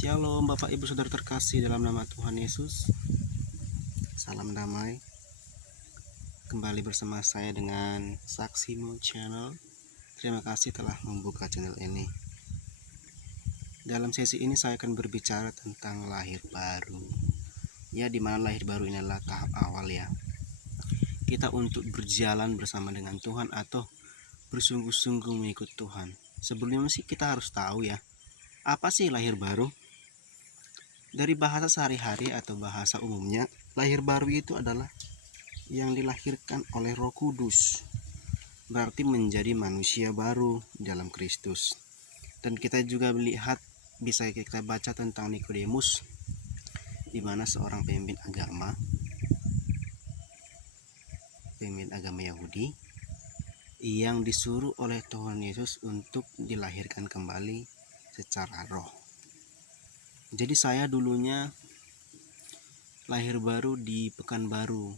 Shalom Bapak Ibu Saudara terkasih dalam nama Tuhan Yesus. Salam damai. Kembali bersama saya dengan Saksimu Channel. Terima kasih telah membuka channel ini. Dalam sesi ini saya akan berbicara tentang lahir baru. Ya, dimana lahir baru ini adalah tahap awal ya. Kita untuk berjalan bersama dengan Tuhan atau bersungguh-sungguh mengikut Tuhan. Sebelumnya sih kita harus tahu ya, apa sih lahir baru? Dari bahasa sehari-hari atau bahasa umumnya, lahir baru itu adalah yang dilahirkan oleh Roh Kudus. Berarti menjadi manusia baru dalam Kristus. Dan kita juga melihat, bisa kita baca tentang Nikodemus, di mana seorang pemimpin agama Yahudi yang disuruh oleh Tuhan Yesus untuk dilahirkan kembali secara roh. Jadi saya dulunya lahir baru di Pekanbaru,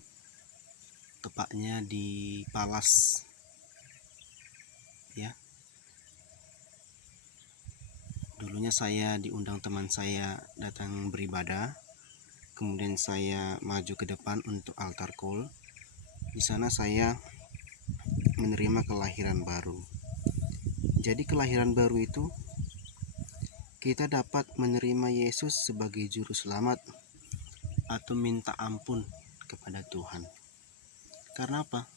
tepatnya di Palas ya. Dulunya saya diundang teman saya datang beribadah, kemudian saya maju ke depan untuk altar call. Di sana saya menerima kelahiran baru. Jadi kelahiran baru itu kita dapat menerima Yesus sebagai juru selamat atau minta ampun kepada Tuhan. Karena apa?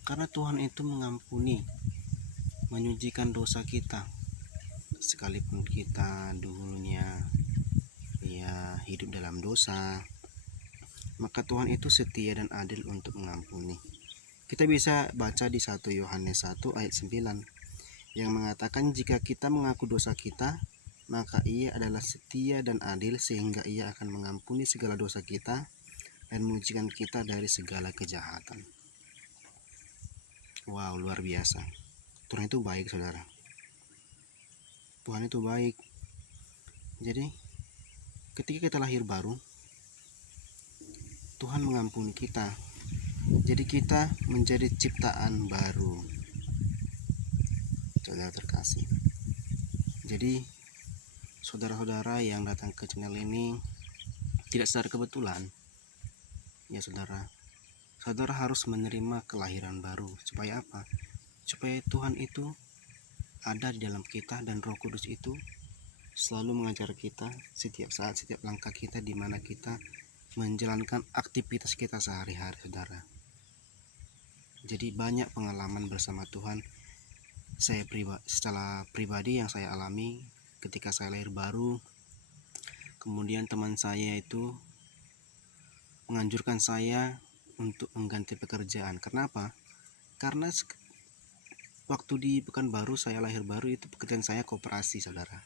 Karena Tuhan itu mengampuni, menyucikan dosa kita. Sekalipun kita dulunya ya hidup dalam dosa, maka Tuhan itu setia dan adil untuk mengampuni. Kita bisa baca di 1 Yohanes 1 ayat 9 yang mengatakan jika kita mengaku dosa kita, maka Ia adalah setia dan adil sehingga Ia akan mengampuni segala dosa kita dan menyucikan kita dari segala kejahatan. Wow, luar biasa. Tuhan itu baik, saudara. Tuhan itu baik. Jadi ketika kita lahir baru, Tuhan mengampuni kita. Jadi kita menjadi ciptaan baru, saudara terkasih. Jadi saudara-saudara yang datang ke channel ini tidak secara kebetulan ya, saudara harus menerima kelahiran baru. Supaya apa? Supaya Tuhan itu ada di dalam kita dan Roh Kudus itu selalu mengajar kita setiap saat, setiap langkah kita, di mana kita menjalankan aktivitas kita sehari-hari, saudara. Jadi banyak pengalaman bersama Tuhan saya secara pribadi yang saya alami ketika saya lahir baru. Kemudian teman saya itu menganjurkan saya untuk mengganti pekerjaan. Kenapa? Karena waktu di Pekanbaru saya lahir baru itu pekerjaan saya koperasi, saudara.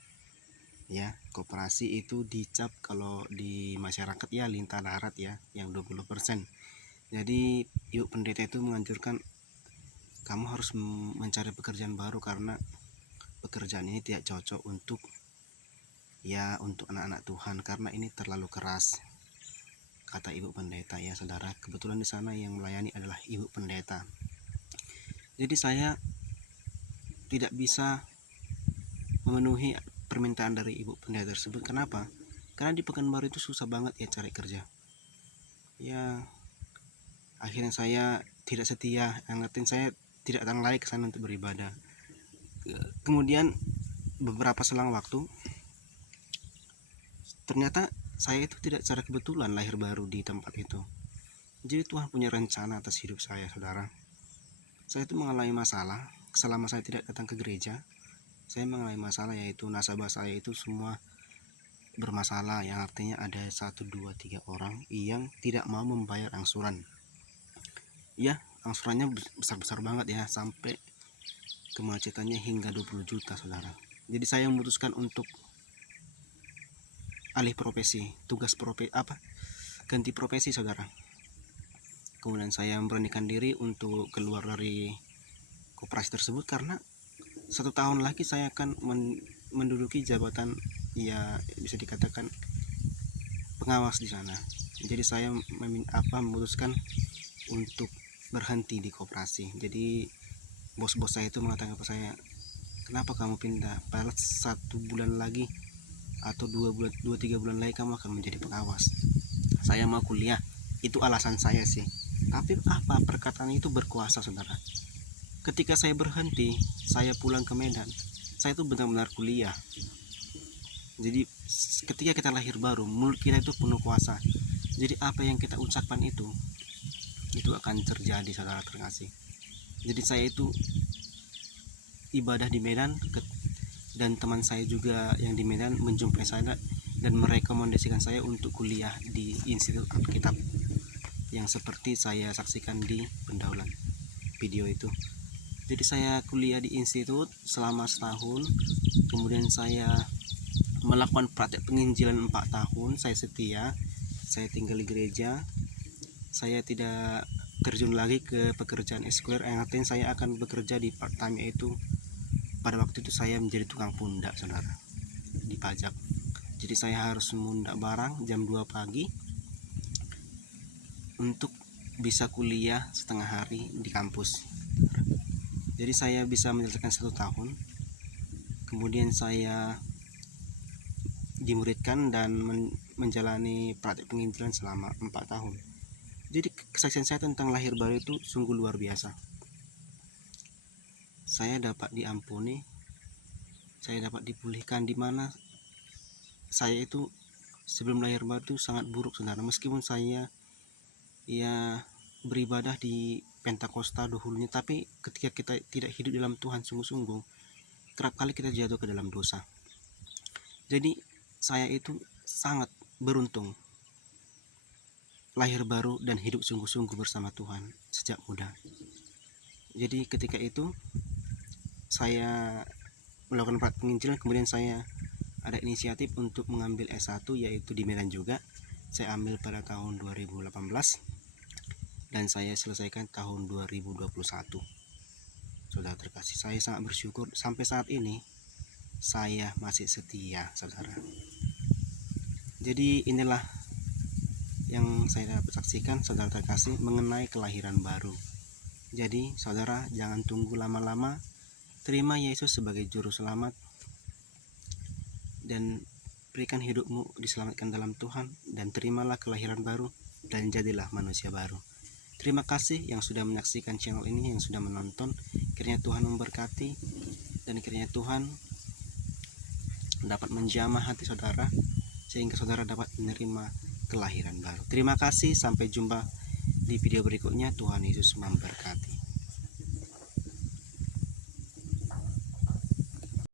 Ya, koperasi itu dicap kalau di masyarakat ya lintah darat ya, yang 20%. Jadi Ibu Pendeta itu menganjurkan kamu harus mencari pekerjaan baru karena pekerjaan ini tidak cocok untuk anak-anak Tuhan, karena ini terlalu keras, kata Ibu Pendeta ya, saudara. Kebetulan di sana yang melayani adalah Ibu Pendeta. Jadi saya tidak bisa memenuhi permintaan dari Ibu Pendeta tersebut. Kenapa? Karena di Pekanbaru itu susah banget ya cari kerja. Ya, akhirnya saya tidak setia, angetin saya tidak datang lagi ke sana untuk beribadah. Kemudian beberapa selang waktu, ternyata saya itu tidak secara kebetulan lahir baru di tempat itu. Jadi Tuhan punya rencana atas hidup saya, saudara. Saya itu mengalami masalah selama saya tidak datang ke gereja. Saya mengalami masalah, yaitu nasabah saya itu semua bermasalah, yang artinya ada 1, 2, 3 orang yang tidak mau membayar angsuran. Ya, angsurannya besar-besar banget ya, sampai kemacetannya hingga 20 juta, saudara. Jadi saya memutuskan untuk alih profesi, ganti profesi, saudara. Kemudian saya memberanikan diri untuk keluar dari koperasi tersebut karena 1 tahun lagi saya akan menduduki jabatan ya, bisa dikatakan pengawas di sana. Jadi saya memutuskan untuk berhenti di koperasi. Jadi bos-bos saya itu mengatakan kepada saya, kenapa kamu pindah? Padahal 1 bulan lagi atau 2-3 bulan lagi kamu akan menjadi pengawas. Saya mau kuliah, itu alasan saya sih. Tapi apa perkataan itu berkuasa, saudara. Ketika saya berhenti, saya pulang ke Medan, saya itu benar-benar kuliah. Jadi ketika kita lahir baru, mulut kita itu penuh kuasa. Jadi apa yang kita ucapkan itu akan terjadi, saudara terkasih. Jadi saya itu ibadah di Medan, dan teman saya juga yang di Medan menjumpai saya dan merekomendasikan saya untuk kuliah di Institut Alkitab yang seperti saya saksikan di pendahuluan video itu. Jadi saya kuliah di institut selama setahun, kemudian saya melakukan praktek penginjilan 4 tahun. Saya setia, saya tinggal di gereja, saya tidak terjun lagi ke pekerjaan eksekuler, yang artinya saya akan bekerja di part time, yaitu pada waktu itu saya menjadi tukang pundak, saudara, di pajak. Jadi saya harus mengundak barang jam 2 pagi untuk bisa kuliah setengah hari di kampus. Jadi saya bisa menyelesaikan 1 tahun, kemudian saya dimuridkan dan menjalani praktik penginjilan selama 4 tahun. Jadi kesaksian saya tentang lahir baru itu sungguh luar biasa. Saya dapat diampuni, saya dapat dipulihkan, di mana saya itu sebelum lahir baru itu sangat buruk, saudara. Meskipun saya beribadah di Pentakosta dahulunya, tapi ketika kita tidak hidup dalam Tuhan sungguh-sungguh, kerap kali kita jatuh ke dalam dosa. Jadi saya itu sangat beruntung lahir baru dan hidup sungguh-sungguh bersama Tuhan sejak muda. Jadi ketika itu saya melakukan praktik penginjilan, kemudian saya ada inisiatif untuk mengambil S1, yaitu di Medan juga. Saya ambil pada tahun 2018 dan saya selesaikan tahun 2021. Saudara terkasih, saya sangat bersyukur sampai saat ini saya masih setia, saudara. Jadi inilah yang saya dapat saksikan, saudara terkasih, mengenai kelahiran baru. Jadi saudara jangan tunggu lama-lama, terima Yesus sebagai juru selamat dan berikan hidupmu diselamatkan dalam Tuhan, dan terimalah kelahiran baru dan jadilah manusia baru. Terima kasih yang sudah menyaksikan channel ini, yang sudah menonton. Kiranya Tuhan memberkati dan kiranya Tuhan dapat menjamah hati saudara sehingga saudara dapat menerima kelahiran baru. Terima kasih, sampai jumpa di video berikutnya. Tuhan Yesus memberkati.